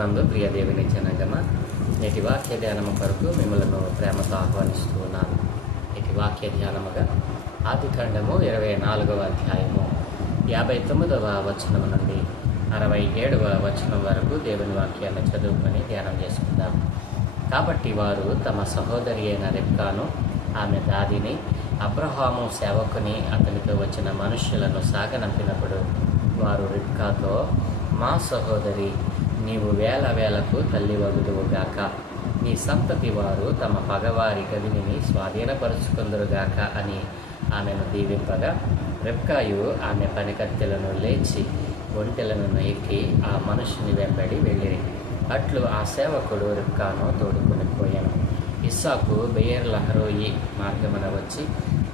ప్రభునందు ప్రియ దేవుని జనగమ నేటి వాక్య ధ్యానము కొరకు మిమ్మలను ప్రేమతో ఆహ్వానిస్తూ ఉన్నాను. నేటి వాక్య ధ్యానముగా ఆదికాండము 24వ అధ్యాయము 59వ వచనము నుండి 67వ వచనం వరకు దేవుని వాక్యాన్ని చదువుకొని ధ్యానం చేసుకుందాం. కాబట్టి వారు తమ సహోదరి అయిన రెబ్కాను, ఆమె దాదిని, అబ్రహాము సేవకుని, అతనితో వచ్చిన మనుష్యులను సాగనంపినప్పుడు వారు రెబ్కాతో, మా సహోదరి, నీవు వేల వేలకు తల్లి వగుదువుగాక, నీ సంతతి వారు తమ పగవారి గదిని స్వాధీనపరుచుకుందరుగాక అని ఆమెను దీవింపగా, రెబ్కాయు ఆమె పనికత్తెలను లేచి ఒంటెలను ఎక్కి ఆ మనుషుని వెంబడి వెళ్ళిరి. అట్లు ఆ సేవకుడు రెబ్కాను తోడుకొని పోయాను. ఇస్సాకు బెయేర్లహరోయి మార్గమున వచ్చి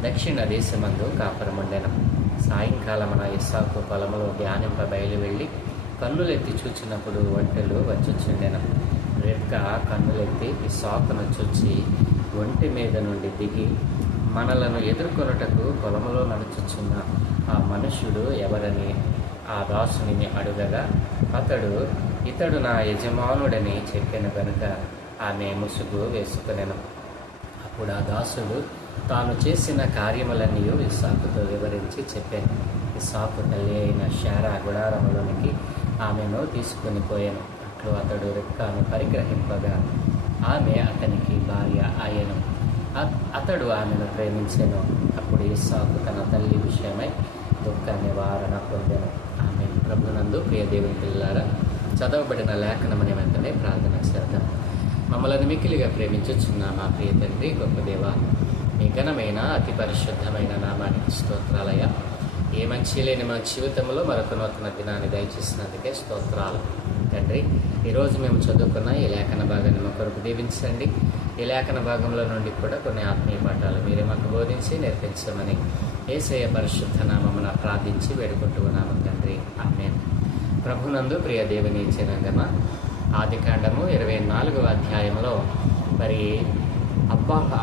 దక్షిణ దేశమందు కాపురముండెను. సాయంకాలమున ఇస్సాకు పొలములో ధ్యానింప బయలు వెళ్ళి కన్నులెత్తి చూచినప్పుడు ఒంటెలు వచ్చుచుండెను. రెబ్కా కన్నులెత్తి ఇస్సాకును చూచి ఒంటి మీద నుండి దిగి, మనలను ఎదుర్కొనుటకు పొలములో నడుచుచున్న ఆ మనుష్యుడు ఎవరని ఆ దాసుని అడుగగా, అతడు, ఇతడు నా యజమానుడని చెప్పెను గనుక ఆమె ముసుగు వేసుకొనెను. అప్పుడు ఆ దాసుడు తాను చేసిన కార్యములన్నీ ఇస్సాకుతో వివరించి చెప్పాను. ఇస్సాకు తల్లి అయిన శారా గుడారములోనికి ఆమెను తీసుకొని పోయాను. అట్లు అతడు రెబ్కాను పరిగ్రహింపగా ఆమె అతనికి భార్య ఆయను. అతడు ఆమెను ప్రేమించెను. అప్పుడు ఇస్సాకు తన తల్లి విషయమై దుఃఖ నివారణ పొందెను. ఆమె ప్రభునందు ప్రియ దేవుని పిల్లారా, చదవబడిన లేఖనమని వెంటనే ప్రార్థన చేద్దాం. మమ్మల్ని మిక్కిలిగా ప్రేమించుచున్న మా ప్రియ తండ్రి, గొప్ప దేవ, మీ ఘనమైన అతి పరిశుద్ధమైన నామానికి స్తోత్రాలయ. ఏ మంచి లేని మా జీవితంలో మరొక నూతన దినాన్ని దయచేసినందుకే స్తోత్రాలు తండ్రి. ఈరోజు మేము చదువుకున్న ఈ లేఖన భాగాన్ని మా కొరకు దీవించండి. ఈ లేఖన భాగంలో నుండి కూడా కొన్ని ఆత్మీయ పాఠాలు మీరే మాకు బోధించి నేర్పించమని యేసయ్య పరిశుద్ధ నామమున ప్రార్థించి వేడుకుంటూ ఉన్నాము తండ్రి. ఆమేన్. ప్రభునందు ప్రియ దేవుని జనాంగమ, ఆదికాండము 24వ అధ్యాయంలో మరి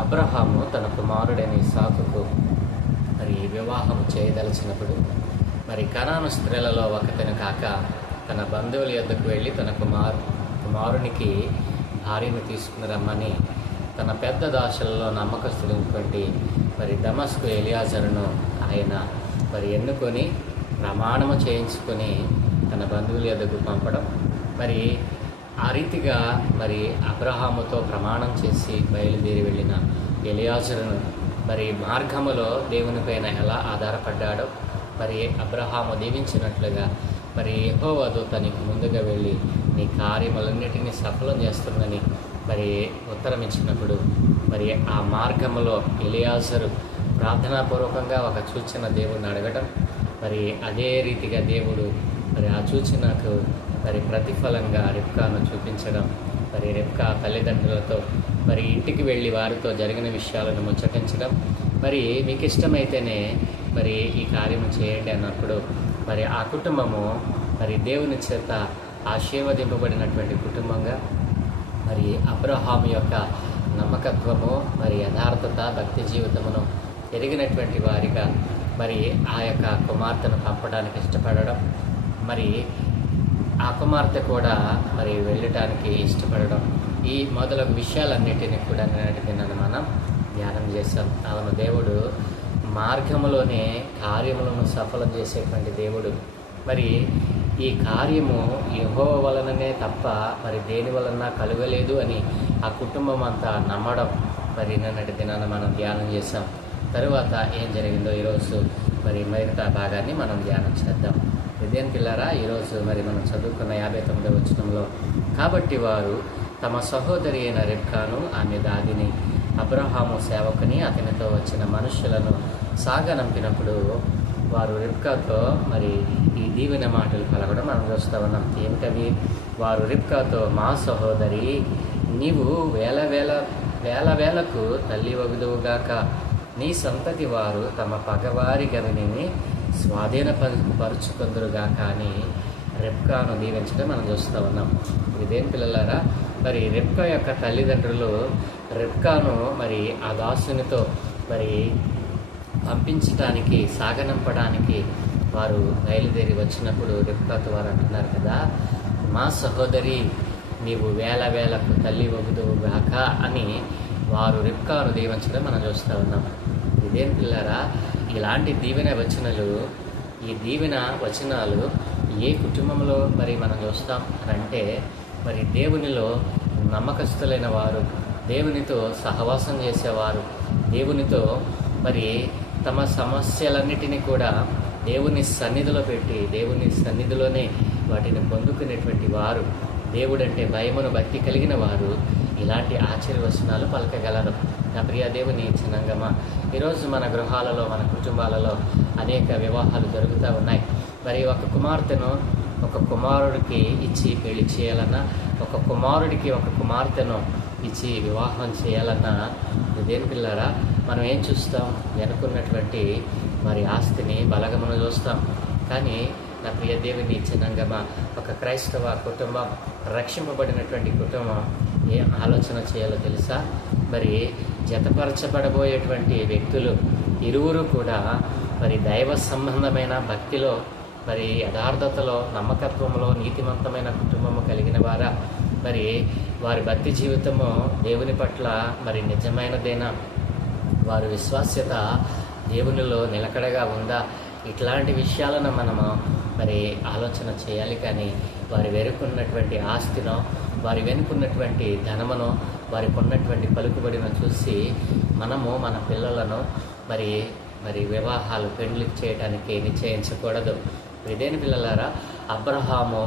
అబ్రహాము తన కుమారుడైన ఇస్సాకుకు మరి వివాహం చేయదలిచినప్పుడు మరి కనాను స్త్రీలలో ఒకతను కాక తన బంధువుల యొద్దకు వెళ్ళి తన కుమారునికి భార్యను తీసుకుని రమ్మని తన పెద్ద దాసులలో నమ్మకస్తులైనటువంటి మరి దమస్కు ఎలియాజరును ఆయన మరి ఎన్నుకొని ప్రమాణము చేయించుకొని తన బంధువుల యొద్దకు పంపడం, మరి ఆ రీతిగా మరి అబ్రహాముతో ప్రమాణం చేసి బయలుదేరి వెళ్ళిన ఎలియాజరును మరి మార్గములో దేవునిపైన ఎలా ఆధారపడ్డాడో, మరి అబ్రహాము దీవించినట్లుగా మరి యెహోవా దూత నీకు ముందుగా వెళ్ళి నీ కార్యములన్నిటినీ సఫలం చేస్తుందని మరి ఉత్తరం ఇచ్చినప్పుడు మరి ఆ మార్గములో ఎలియాజరు ప్రార్థనాపూర్వకంగా ఒక సూచన దేవుణ్ణి అడగడం, మరి అదే రీతిగా దేవుడు మరి ఆ సూచనకు మరి ప్రతిఫలంగా రెబ్కాను చూపించడం, మరి రెబ్కా తల్లిదండ్రులతో మరి ఇంటికి వెళ్ళి వారితో జరిగిన విషయాలను ముచ్చటించడం, మరి మీకు ఇష్టమైతేనే మరి ఈ కార్యము చేయండి అన్నప్పుడు మరి ఆ కుటుంబము మరి దేవుని చేత ఆశీర్వదింపబడినటువంటి కుటుంబంగా, మరి అబ్రహాము యొక్క నమ్మకత్వము, మరి యథార్థత, భక్తి జీవితమును ఎరిగినటువంటి వారిగా మరి ఆ యొక్క కుమార్తెను పంపడానికి ఇష్టపడడం, మరి ఆ కుమార్తె కూడా మరి వెళ్ళటానికి ఇష్టపడడం, ఈ మొదలగు విషయాలన్నిటినీ కూడా నన్ను మనం ధ్యానం చేశాం. అవును, దేవుడు మార్గములోనే కార్యములను సఫలం చేసేటువంటి దేవుడు. మరి ఈ కార్యము యెహోవా వలననే తప్ప మరి దేని వలన కలగలేదు అని ఆ కుటుంబం అంతా నమ్మడం మరి నిన్నటి దినాన మనం ధ్యానం చేశాం. తరువాత ఏం జరిగిందో ఈరోజు మరి మిగతా భాగాన్ని మనం ధ్యానం చేద్దాం. విద్యాన్ పిల్లరా, ఈరోజు మరి మనం చదువుకున్న 59వ వచనంలో, కాబట్టి వారు తమ సహోదరి అయిన రెబ్కాను, ఆమె దాదిని, అబ్రహాము సేవకుని, అతనితో వచ్చిన మనుష్యులను సాగనంపినప్పుడు వారు రెబ్కాతో మరి ఈ దీవెన మాటలు పలకడం మనం చూస్తూ ఉన్నాం. ఏమిటవి? వారు రెబ్కాతో, మా సహోదరి, నీవు వేల వేలకు తల్లి వగుదువుగాక, నీ సంతతి వారు తమ పగవారి గవిని స్వాధీనపరుచుకుందరుగాక అని రెబ్కాను దీవించడం మనం చూస్తూ ఉన్నాం. ఇదేం పిల్లలారా, మరి రెబ్కా యొక్క తల్లిదండ్రులు రెబ్కాను మరి ఆ దాసునితో మరి పంపించడానికి, సాగనంపడానికి వారు బయలుదేరి వచ్చినప్పుడు రెబ్కాతో వారు అంటున్నారు కదా, మా సహోదరి, నీవు వేల వేలకు తల్లి వగుదువుగాక అని వారు రిబ్కాను దీవించడం మనం చూస్తూ ఉన్నాం. ఇదేం పిల్లరా, ఇలాంటి దీవెన వచనాలు, ఈ దీవెన వచనాలు ఏ కుటుంబంలో మరి మనం చూస్తాం అంటే, మరి దేవునిలో నమ్మకస్తులైన వారు, దేవునితో సహవాసం చేసేవారు, దేవునితో మరి తమ సమస్యలన్నిటినీ కూడా దేవుని సన్నిధిలో పెట్టి దేవుని సన్నిధిలోనే వాటిని పొందుకునేటువంటి వారు, దేవుడంటే భయమును భక్తి కలిగిన వారు ఇలాంటి ఆశీర్వచనాలు పలకగలరు. నా ప్రియ దేవుని జనాంగమా, ఈరోజు మన గృహాలలో, మన కుటుంబాలలో అనేక వివాహాలు జరుగుతూ ఉన్నాయి. మరి ఒక కుమార్తెను ఒక కుమారుడికి ఇచ్చి పెళ్లి చేయాలన్నా, ఒక కుమారుడికి ఒక కుమార్తెను ఇచ్చి వివాహం చేయాలన్నా, ఇదేం పిల్లరా, మనం ఏం చూస్తాం? వెనుకున్నటువంటి మరి ఆస్తిని, బలగమును చూస్తాం. కానీ నా ప్రియ దేవుని జనాంగమా, ఒక క్రైస్తవ కుటుంబం, రక్షింపబడినటువంటి కుటుంబం ఏం ఆలోచన చేయాలో తెలుసా? మరి జతపరచబడబోయేటువంటి వ్యక్తులు ఇరువురు కూడా మరి దైవ సంబంధమైన భక్తిలో, మరి యథార్థతలో, నమ్మకత్వంలో నీతిమంతమైన కుటుంబము కలిగిన వారా? మరి వారి భక్తి జీవితము దేవుని పట్ల మరి నిజమైనదేనా? వారి విశ్వాస్యత దేవునిలో నిలకడగా ఉందా? ఇట్లాంటి విషయాలను మనము మరి ఆలోచన చేయాలి. కానీ వారి వెనుకున్నటువంటి ఆస్తినో, వారి వెనుకున్నటువంటి ధనమునో, వారికి ఉన్నటువంటి పలుకుబడిను చూసి మనము మన పిల్లలను మరి మరి వివాహాలు, పెళ్లి చేయడానికి నిశ్చయించకూడదు. ఇదేని పిల్లలారా, అబ్రహాము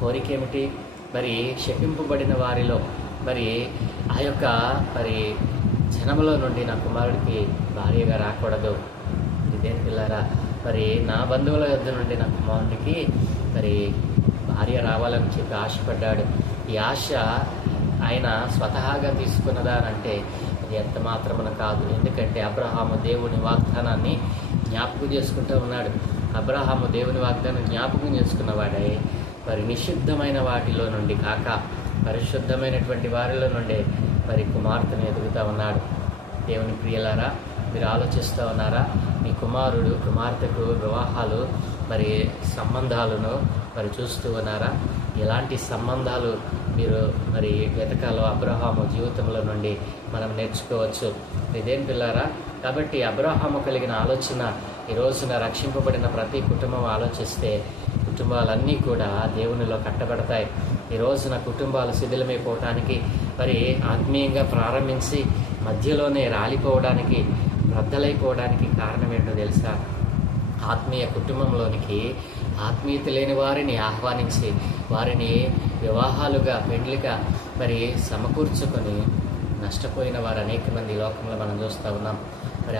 కోరిక ఏమిటి? మరి శపింపబడిన వారిలో మరి ఆ యొక్క మరి జనములో నుండి నా కుమారుడికి భార్యగా రాకూడదు. ఇదేం పిల్లరా, మరి నా బంధువుల యొద్ద నుండి నా కుమారుడికి మరి భార్య రావాలని చెప్పి ఆశపడ్డాడు. ఈ ఆశ ఆయన స్వతహాగా తీసుకున్నదా అంటే అది ఎంత మాత్రమున కాదు. ఎందుకంటే అబ్రహాము దేవుని వాగ్దానాన్ని జ్ఞాపకం చేసుకుంటూ ఉన్నాడు. అబ్రహాము దేవుని వాగ్దానం జ్ఞాపకం చేసుకున్నవాడే మరి నిషిద్ధమైన వాటిలో నుండి కాక పరిశుద్ధమైనటువంటి వారిలో నుండే మరి కుమార్తెను ఎదుగుతూ ఉన్నాడు. దేవుని ప్రియులారా, మీరు ఆలోచిస్తూ ఉన్నారా? మీ కుమారుడు, కుమార్తెకు వివాహాలు మరి సంబంధాలను మరి చూస్తూ ఉన్నారా? ఎలాంటి సంబంధాలు మీరు మరి వెతకాలో అబ్రహాము జీవితంలో నుండి మనం నేర్చుకోవచ్చు. ఇదేం పిల్లారా? కాబట్టి అబ్రహాము కలిగిన ఆలోచన ఈ రోజున రక్షింపబడిన ప్రతి కుటుంబం ఆలోచిస్తే కుటుంబాలన్నీ కూడా దేవునిలో కట్టబడతాయి. ఈ రోజున కుటుంబాలు శిథిలమైపోవటానికి, మరి ఆత్మీయంగా ప్రారంభించి మధ్యలోనే రాలిపోవడానికి, రద్దలైపోవడానికి కారణం ఏంటో తెలుసా? ఆత్మీయ కుటుంబంలోనికి ఆత్మీయత లేని వారిని ఆహ్వానించి వారిని వివాహాలుగా, పెండ్లిగా మరి సమకూర్చుకొని నష్టపోయిన వారు అనేక మంది ఈ లోకంలో మనం చూస్తూ ఉన్నాం. మరి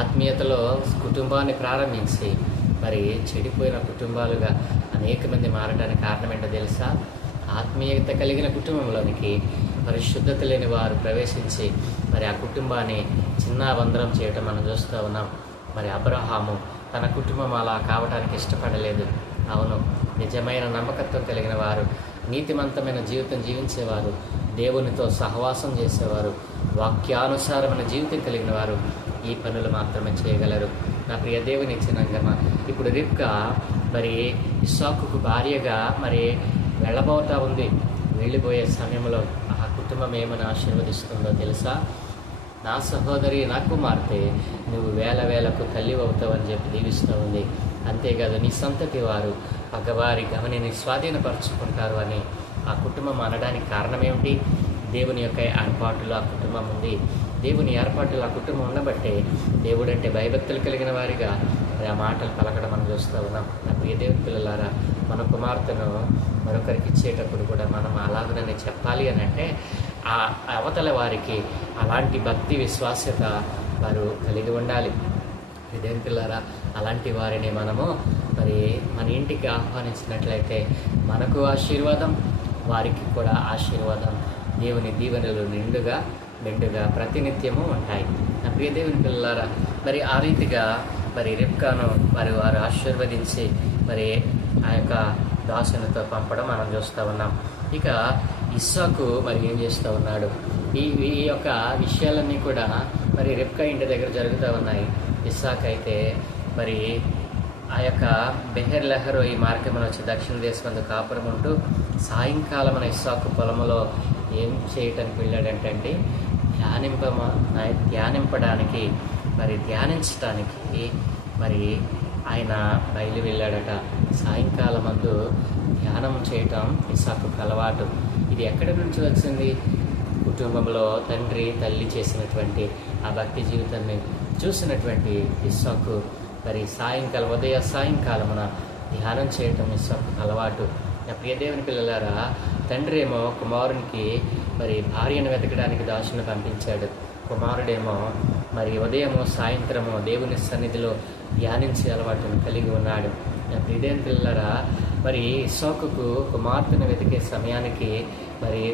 ఆత్మీయతలో కుటుంబాన్ని ప్రారంభించి మరి చెడిపోయిన కుటుంబాలుగా అనేక మంది మారడానికి కారణం ఏంటో తెలుసా? ఆత్మీయత కలిగిన కుటుంబంలోనికి పరిశుద్ధత లేని వారు ప్రవేశించి మరి ఆ కుటుంబాన్ని చిన్నాబంధనం చేయటం మనం చూస్తూ ఉన్నాం. మరి అబ్రహాము తన కుటుంబం అలా కావడానికి ఇష్టపడలేదు. అవును, నిజమైన నమ్మకత్వం కలిగిన వారు, నీతిమంతమైన జీవితం జీవించేవారు, దేవునితో సహవాసం చేసేవారు, వాక్యానుసారమైన జీవితం కలిగిన వారు ఈ పనులు మాత్రమే చేయగలరు. నా ప్రియ దేవుని జనాంగమా, ఇప్పుడు రిబ్కా మరి ఇస్సాకుకు భార్యగా మరి వెళ్ళబోతా ఉంది. వెళ్ళిపోయే సమయంలో ఆ కుటుంబం ఏమని ఆశీర్వదిస్తుందో తెలుసా? నా సహోదరి, నా కుమార్తె, నువ్వు వేల వేలకు తల్లి అవుతావని చెప్పి దీవిస్తూ ఉంది. అంతేకాదు, నీ సంతతి వారు పగవారి గమనిని స్వాధీనపరుచుకుంటారు అని ఆ కుటుంబం అనడానికి కారణం ఏమిటి? దేవుని యొక్క ఏర్పాటులో ఆ కుటుంబం ఉంది. దేవుని ఏర్పాటులో ఆ కుటుంబం ఉండబట్టే దేవుడంటే భయభక్తులు కలిగిన వారిగా ఆ మాటలు పలకడం మనం చూస్తూ ఉన్నాం. నా ప్రియ దేవుని పిల్లలారా, మన కుమార్తెను మరొకరికి ఇచ్చేటప్పుడు కూడా మనం అలాగనే చెప్పాలి అని అంటే ఆ అవతల వారికి అలాంటి భక్తి, విశ్వాస్యత వారు కలిగి ఉండాలి. ఇదేం పిల్లరా, అలాంటి వారిని మనము మరి మన ఇంటికి ఆహ్వానించినట్లయితే మనకు ఆశీర్వాదం, వారికి కూడా ఆశీర్వాదం, దేవుని దీవెనలు నిండుగా మెండుగా ప్రతినిత్యము ఉంటాయి. నా ప్రియ దేవుని పిల్లలారా, మరి ఆ రీతిగా మరి రిబ్కాను వారు ఆశీర్వదించి మరి ఆ యొక్క దాసునితో పంపడం మనం చూస్తూ ఉన్నాం. ఇక ఇస్సాకు మరి ఏం చేస్తూ ఉన్నాడు? ఈ యొక్క విషయాలన్నీ కూడా మరి రిబ్కా ఇంటి దగ్గర జరుగుతూ ఉన్నాయి. ఇస్సాకు అయితే మరి ఆ యొక్క బెహెర్ లెహరు ఈ మార్గమును వచ్చి దక్షిణ దేశమందు కాపురం ఉంటూ సాయంకాలం ఇస్సాకు పొలంలో ఏం చేయటానికి వెళ్ళాడంటే ధ్యానింపడానికి ధ్యానించడానికి మరి ఆయన బయలు వెళ్ళాడట. సాయంకాలం మందు ధ్యానం చేయటం ఇస్సాకుకు అలవాటు. ఇది ఎక్కడి నుంచి వచ్చింది? కుటుంబంలో తండ్రి తల్లి చేసినటువంటి ఆ భక్తి జీవితాన్ని చూసినటువంటి ఇస్సాకు ఉదయ సాయంకాలమున ధ్యానం చేయటం ఇస్సాకుకు అలవాటు. ప్రియదేవుని పిల్లలారా, తండ్రి ఏమో కుమారునికి భార్యను వెతకడానికి దాసుని పంపించాడు. కుమారుడేమో ఉదయము సాయంత్రము దేవుని సన్నిధిలో ధ్యానించే అలవాటును కలిగి ఉన్నాడు. ప్రియదేవుని పిల్లలారా, ఇస్సాకుకు కుమార్తెను వెతికే సమయానికి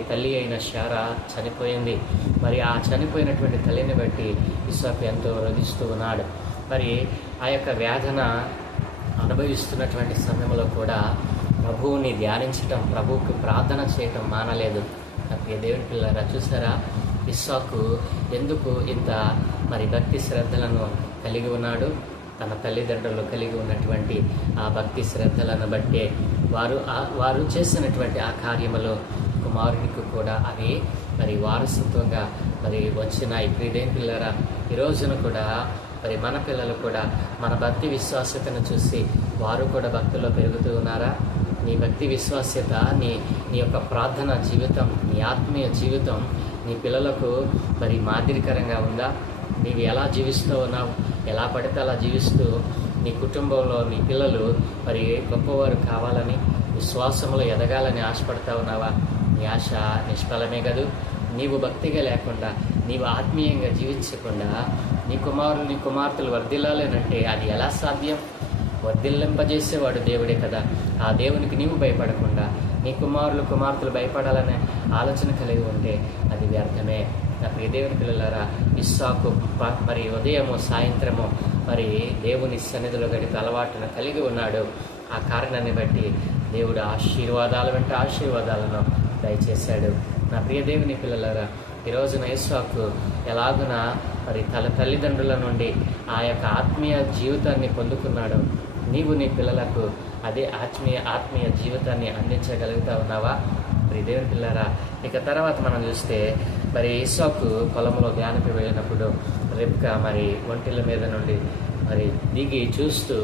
తల్లి అయిన శారా చనిపోయింది. ఆ చనిపోయినటువంటి తల్లిని బట్టి ఇస్సాకు ఎంతో రోధిస్తూ ఉన్నాడు. ఆ యొక్క వేదన అనుభవిస్తున్నటువంటి సమయంలో కూడా ప్రభువుని ధ్యానించటం, ప్రభువుకి ప్రార్థన చేయటం మానలేదు. దేవుని పిల్లరా, చూసారా ఇస్సాకు ఎందుకు ఇంత భక్తి శ్రద్ధలను కలిగి ఉన్నాడు? తన తల్లిదండ్రులు కలిగి ఉన్నటువంటి ఆ భక్తి శ్రద్ధలను బట్టే వారు చేసినటువంటి ఆ కార్యములు కుమారునికి కూడా అవి వారసత్వంగా వచ్చినాయి. ప్రియదేవుని పిల్లరా, ఈ రోజున కూడా మన పిల్లలు కూడా మన భక్తి విశ్వాస్యతను చూసి వారు కూడా భక్తిలో పెరుగుతూ ఉన్నారా? నీ భక్తి విశ్వాస్యత, నీ యొక్క ప్రార్థన జీవితం, నీ ఆత్మీయ జీవితం నీ పిల్లలకు మాదిరికరంగా ఉందా? నీవు ఎలా జీవిస్తూ ఉన్నావు? ఎలా పడితే అలా జీవిస్తూ నీ కుటుంబంలో నీ పిల్లలు గొప్పవారు కావాలని, విశ్వాసంలో ఎదగాలని ఆశపడతా ఉన్నావా? నీ ఆశ నిష్ఫలమే కదూ. నీవు భక్తిగా లేకుండా, నీవు ఆత్మీయంగా జీవించకుండా నీ కుమారులు నీ కుమార్తెలు వర్ధిల్లాలేనంటే అది ఎలా సాధ్యం? వర్ధిల్లింపజేసేవాడు దేవుడే కదా. ఆ దేవునికి నీవు భయపడకుండా నీ కుమారులు కుమార్తెలు భయపడాలనే ఆలోచన కలిగి ఉంటే అది వ్యర్థమే. నా ప్రియదేవుని పిల్లలారా, ఇస్సాకు ఉదయము సాయంత్రము దేవుని సన్నిధిలో గడిపే అలవాటును కలిగి ఉన్నాడు. ఆ కారణాన్ని బట్టి దేవుడు ఆశీర్వాదాల వెంట ఆశీర్వాదాలను దయచేశాడు. నా ప్రియదేవుని పిల్లలారా, ఈరోజున ఇస్సాకు ఎలాగున తల్లిదండ్రుల నుండి ఆ యొక్క ఆత్మీయ జీవితాన్ని పొందుకున్నాడు. నీవు నీ పిల్లలకు అదే ఆత్మీయ జీవితాన్ని అందించగలుగుతా ఉన్నావా? దేవుని పిల్లరా, ఇక తర్వాత మనం చూస్తే ఇస్సాకు పొలంలో ధ్యానికి వెళ్ళినప్పుడు రెబ్కా ఒంటిల మీద నుండి దిగి చూస్తూ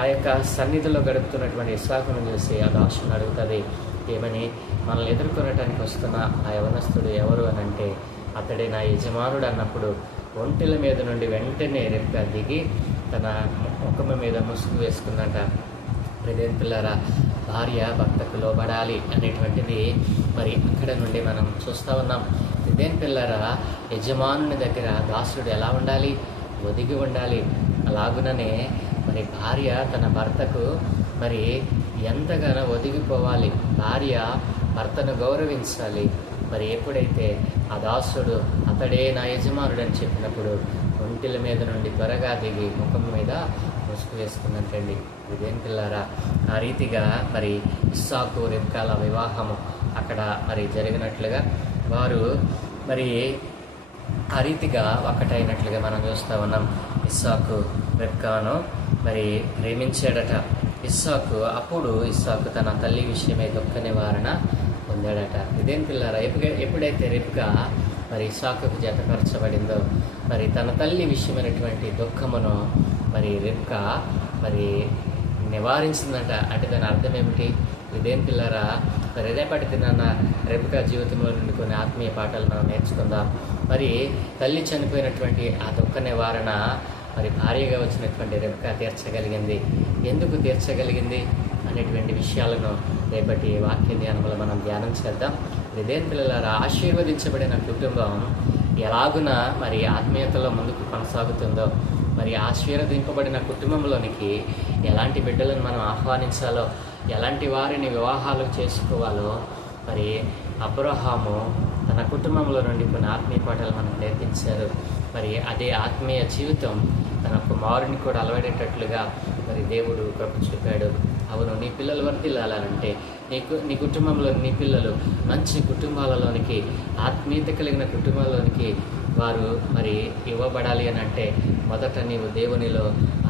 ఆ యొక్క సన్నిధిలో గడుపుతున్నటువంటి ఇస్సాకును చూసి ఆ దాసుని అడుగుతుంది, ఏమని? మనల్ని ఎదుర్కొనటానికి వస్తున్న ఆ యవనస్తుడు ఎవరు అని అంటే అతడే నా యజమానుడు అన్నప్పుడు ఒంటిల మీద నుండి వెంటనే రెబ్కా దిగి తన ముఖం మీద ముసుగు వేసుకున్నట. ప్రియదేవుని పిల్లరా, భార్య భర్తకు లోబడాలి అనేటువంటిది అక్కడ నుండి మనం చూస్తూ ఉన్నాం. ప్రియదేవుని పిల్లరా, యజమానుని దగ్గర దాసుడు ఎలా ఉండాలి? ఒదిగి ఉండాలి. అలాగుననే భార్య తన భర్తకు ఎంతగానో ఒదిగిపోవాలి. భార్య భర్తను గౌరవించాలి. ఎప్పుడైతే ఆ దాసుడు అతడే నా యజమానుడు అని చెప్పినప్పుడు ఒంటిల మీద నుండి త్వరగా దిగి ముఖం మీద ముసుగు వేసుకున్నట్టండి. ఇదేం పిల్లారా, ఆ రీతిగా ఇస్సాకు రెబ్కాల వివాహము అక్కడ జరిగినట్లుగా వారు ఆ రీతిగా ఒకటైనట్లుగా మనం చూస్తూ ఉన్నాం. ఇస్సాకు రెబ్కాను ప్రేమించాడట. ఇస్సాకు తన తల్లి విషయమై దుఃఖ నివారణ పొందాడట. ఇదేం పిల్లారా, ఎప్పుడైతే రెబ్కా ఇస్సాకుకు జతపరచబడిందో తన తల్లి విషయమైనటువంటి దుఃఖమును రెబ్కా నివారించిందట. అంటే దాని అర్థం ఏమిటి? ఇదేం పిల్లారా, రేపటి దినాన రెబ్కా జీవితంలో నుండి కొన్ని ఆత్మీయ పాఠాలు మనం నేర్చుకుందాం. తల్లి చనిపోయినటువంటి ఆ దుఃఖ నివారణ భార్యగా వచ్చినటువంటి రెబ్కా తీర్చగలిగింది. ఎందుకు తీర్చగలిగింది అనేటువంటి విషయాలను రేపటి వాక్య ధ్యానంలో మనం ధ్యానం చేద్దాం. ఇదేం పిల్లలారా, ఆశీర్వదించబడిన కుటుంబం ఎలాగున ఆత్మీయతలో ముందుకు కొనసాగుతుందో, ఆశీర్వదింపబడిన కుటుంబంలోనికి ఎలాంటి బిడ్డలను మనం ఆహ్వానించాలో, ఎలాంటి వారిని వివాహాలు చేసుకోవాలో అబ్రహాము తన కుటుంబంలో నుండి కొన్ని ఆత్మీయ పాఠాలు మనకు నేర్పించారు. అదే ఆత్మీయ జీవితం తన కుమారుని కూడా అలవాడేటట్లుగా దేవుడు కృప చూపాడు. అవును, నీ పిల్లలు వర్ధిల్లాలంటే, నీ కుటుంబంలో నీ పిల్లలు మంచి కుటుంబాలలోనికి, ఆత్మీయత కలిగిన కుటుంబాల్లోనికి వారు ఇవ్వబడాలి అని అంటే మొదట నీవు దేవునిలో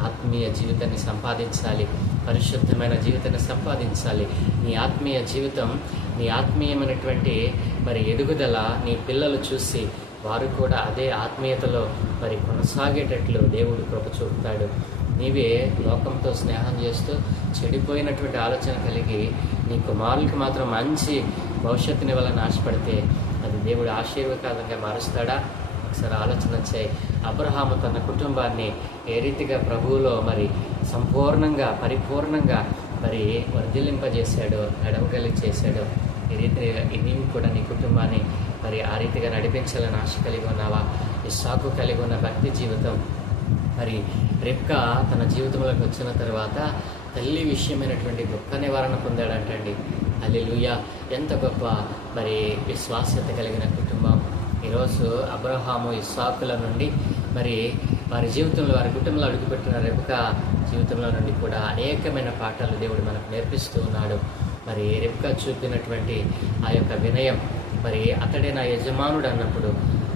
ఆత్మీయ జీవితాన్ని సంపాదించాలి, పరిశుద్ధమైన జీవితాన్ని సంపాదించాలి. నీ ఆత్మీయ జీవితం, నీ ఆత్మీయమైనటువంటి ఎదుగుదల నీ పిల్లలు చూసి వారు కూడా అదే ఆత్మీయతలో కొనసాగేటట్లు దేవుడు కృప చూపుతాడు. నీవే లోకంతో స్నేహం చేస్తూ చెడిపోయినటువంటి ఆలోచన కలిగి నీ కుమారులకి మాత్రం మంచి భవిష్యత్తుని వలన ఆశపడితే అది దేవుడు ఆశీర్వాదంగా మారుస్తాడా? ఒకసారి ఆలోచన వచ్చాయి. అబ్రహాము తన కుటుంబాన్ని ఏ రీతిగా ప్రభువులో సంపూర్ణంగా పరిపూర్ణంగా వర్ధిల్లింపజేశాడో, ఎడమగలి చేశాడో, ఈ రీతిగా నీవు కూడా నీ కుటుంబాన్ని ఆ రీతిగా నడిపించాలని ఆశ కలిగి ఉన్నావా? ఇస్సాకు కలిగి ఉన్న భక్తి జీవితం రెబ్కా తన జీవితంలోకి వచ్చిన తర్వాత తల్లి విషయమైనటువంటి గొప్ప నివారణ పొందాడంటండి. హల్లెలూయా! ఎంత గొప్ప విశ్వాస్యత కలిగిన కుటుంబం. ఈరోజు అబ్రహాము ఇస్సాకుల నుండి వారి జీవితంలో, వారి కుటుంబంలో అడుగుపెట్టిన రెబ్కా జీవితంలో నుండి కూడా అనేకమైన పాఠాలు దేవుడు మనకు నేర్పిస్తూ ఉన్నాడు. రెబ్కా చూపినటువంటి ఆ యొక్క వినయం, అతడే నా యజమానుడు అన్నప్పుడు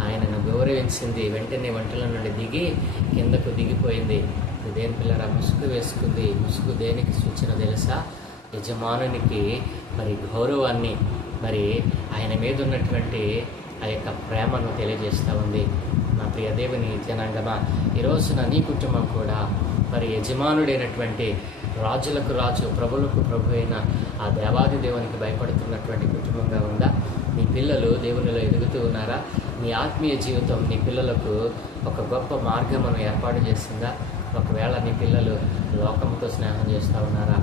ఆయనను గౌరవించింది. వెంటనే వంటల నుండి దిగి కిందకు దిగిపోయింది. దేని పిల్లరా ముసుగు వేసుకుంది. ముసుగు దేనికి సూచన తెలుసా? యజమానునికి గౌరవాన్ని, ఆయన మీద ఉన్నటువంటి ఆ యొక్క ప్రేమను తెలియజేస్తూ ఉంది. నా ప్రియ దేవుని జనాంగమా, ఈరోజున నీ కుటుంబం కూడా యజమానుడైనటువంటి, రాజులకు రాజు, ప్రభులకు ప్రభు అయిన ఆ దేవాది దేవునికి భయపడుతున్నటువంటి కుటుంబంగా ఉందా? నీ పిల్లలు దేవునిలో ఎదుగుతూ ఉన్నారా? నీ ఆత్మీయ జీవితం నీ పిల్లలకు ఒక గొప్ప మార్గమును ఏర్పాటు చేసిందా? ఒకవేళ నీ పిల్లలు లోకంతో స్నేహం చేస్తూ ఉన్నారా?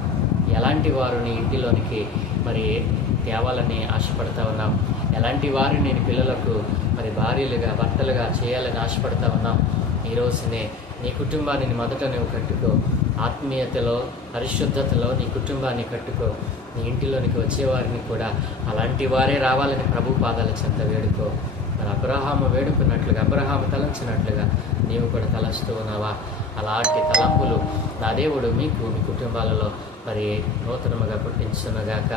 ఎలాంటి వారు నీ ఇంటిలోనికి తేవాలని ఆశపడతా ఉన్నాం? ఎలాంటి వారిని నీ పిల్లలకు భార్యలుగా, భర్తలుగా చేయాలని ఆశపడతా ఉన్నాం? ఈరోజునే నీ కుటుంబాన్ని మొదట నువ్వు కట్టుకో. ఆత్మీయతలో, పరిశుద్ధతలో నీ కుటుంబాన్ని కట్టుకో. నీ ఇంటిలోనికి వచ్చేవారిని కూడా అలాంటి వారే రావాలని ప్రభు పాదాల చెంత వేడుకో. అబ్రహాము వేడుకున్నట్లుగా, అబ్రహాము తలంచినట్లుగా నీవు కూడా తలస్తూ ఉన్నావా? అలాంటి తలంపులు నా దేవుడు మీకు, మీ కుటుంబాలలో నూతనముగా పుట్టించునుగాక.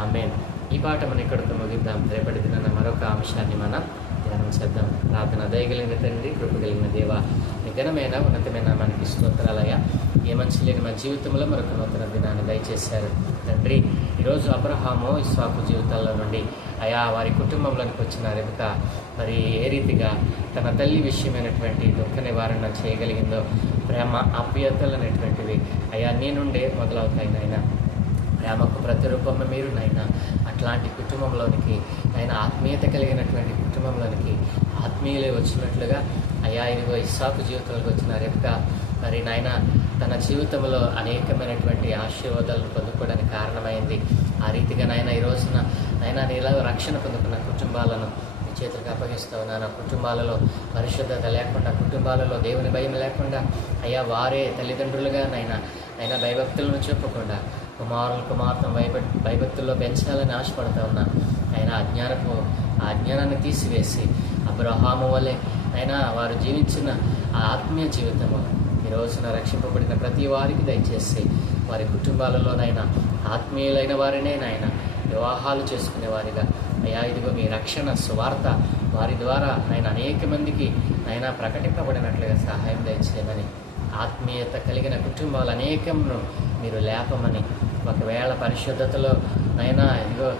ఆమేన్. ఈ పాట మనం ఇక్కడితో ముగిద్దాం. రేపటి దినాన మరొక అంశాన్ని మనం ధ్యానం చేద్దాం. ప్రార్థన. దయగలిగిన తండ్రి, కృపగలిగిన దేవ, నీ ఘనమైన ఉన్నతమైన మనకి స్తోత్రాలయ్యా. ఏ మంచి లేని మా జీవితంలో మరొక నూతన దినాన్ని దయచేశారు తండ్రి. ఈరోజు అబ్రహాము, ఇస్సాకు జీవితాల్లో నుండి వారి కుటుంబంలోనికి వచ్చిన రెబెకా ఏ రీతిగా తన తల్లి విషయమైనటువంటి దుఃఖ నివారణ చేయగలిగిందో, ప్రేమ ఆప్యాయతలు అనేటువంటివి నీ నుండే మొదలవుతాయి నాయన. ప్రేమకు ప్రతిరూపము మీరు నాయన. అట్లాంటి కుటుంబంలోనికి ఆత్మీయత కలిగినటువంటి కుటుంబంలోనికి ఆత్మీయులే వచ్చినట్లుగా ఇదిగో ఇస్సాకు జీవితంలోకి వచ్చిన రెబెకా నాయన తన జీవితంలో అనేకమైనటువంటి ఆశీర్వాదాలను పొందుకోవడానికి కారణమైంది. ఆ రీతిగా నాయన ఈ రోజున నీలో రక్షణ పొందుకున్న కుటుంబాలను నీ చేతులకు అప్పగిస్తూ ఉన్నాను. కుటుంబాలలో పరిశుద్ధత లేకుండా, కుటుంబాలలో దేవుని భయం లేకుండా వారే తల్లిదండ్రులుగా నైనా భయభక్తులను చెప్పకుండా కుమార్తెను భయభక్తుల్లో పెంచాలని ఆశపడుతూ ఉన్నా. ఆ అజ్ఞానాన్ని తీసివేసి అబ్రహాము వలె వారు జీవించిన ఆ ఆత్మీయ జీవితము ఈ రోజున రక్షింపబడిన ప్రతి వారికి దయచేసి వారి కుటుంబాలలోనైనా ఆత్మీయులైన వారినే వివాహాలు చేసుకునేవారిగా ఇదిగో మీ రక్షణ సువార్త వారి ద్వారా అనేక మందికి ప్రకటింపబడినట్లుగా సహాయం దయచేయమని, ఆత్మీయత కలిగిన కుటుంబాలు అనేకమును మీరు లేపమని, ఒకవేళ పరిశుద్ధతలో ఇదిగో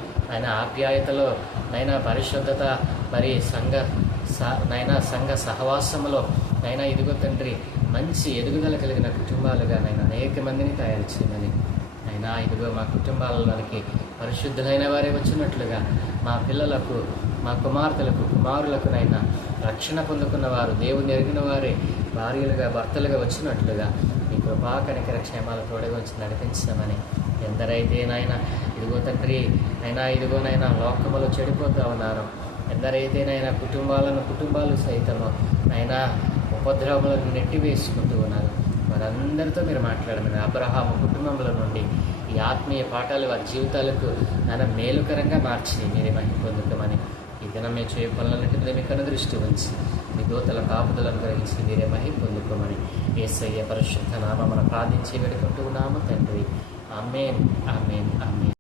ఆప్యాయతలో పరిశుద్ధత సంఘ సహవాసములో ఇదిగో తండ్రి మంచి ఎదుగుదల కలిగిన కుటుంబాలుగా అనేక మందిని తయారు చేయమని, ఇదిగో మా కుటుంబాలలోనికి పరిశుద్ధులైన వారే వచ్చినట్లుగా మా పిల్లలకు, మా కుమార్తెలకు, కుమారులకు రక్షణ పొందుకున్న వారు, దేవుని ఎరిగిన వారే భార్యలుగా, భర్తలుగా వచ్చినట్లుగా మీ కృపా కనికర క్షేమాలు తోడుగా వచ్చి నడిపించామని, ఎందరైతే ఇదిగో తండ్రి ఇదిగో లోకములో చెడిపోతూ ఉన్నారు, ఎందరైతే కుటుంబాలు సైతము ఉపద్రవములను నెట్టివేసుకుంటూ ఉన్నారు, వారందరితో మీరు మాట్లాడమని, అబ్రహాము కుటుంబంలో నుండి ఈ ఆత్మీయ పాఠాలు వారి జీవితాలకు మేలుకరంగా మార్చి మీరే మహిమ పొందుతామని, ఈ దినం మేము చేయ పనులన్నింటినీ మీకు అనుదృష్టి ఉంచి మీ దూతల కాపుదలను గ్రహించి మీరే మహిమ పొందుకోమని యేసయ్య పరిశుద్ధ నామమున ప్రార్థించి వేడుకుంటూ ఉన్నాము తండ్రి. ఆమేన్, ఆమేన్, ఆమేన్.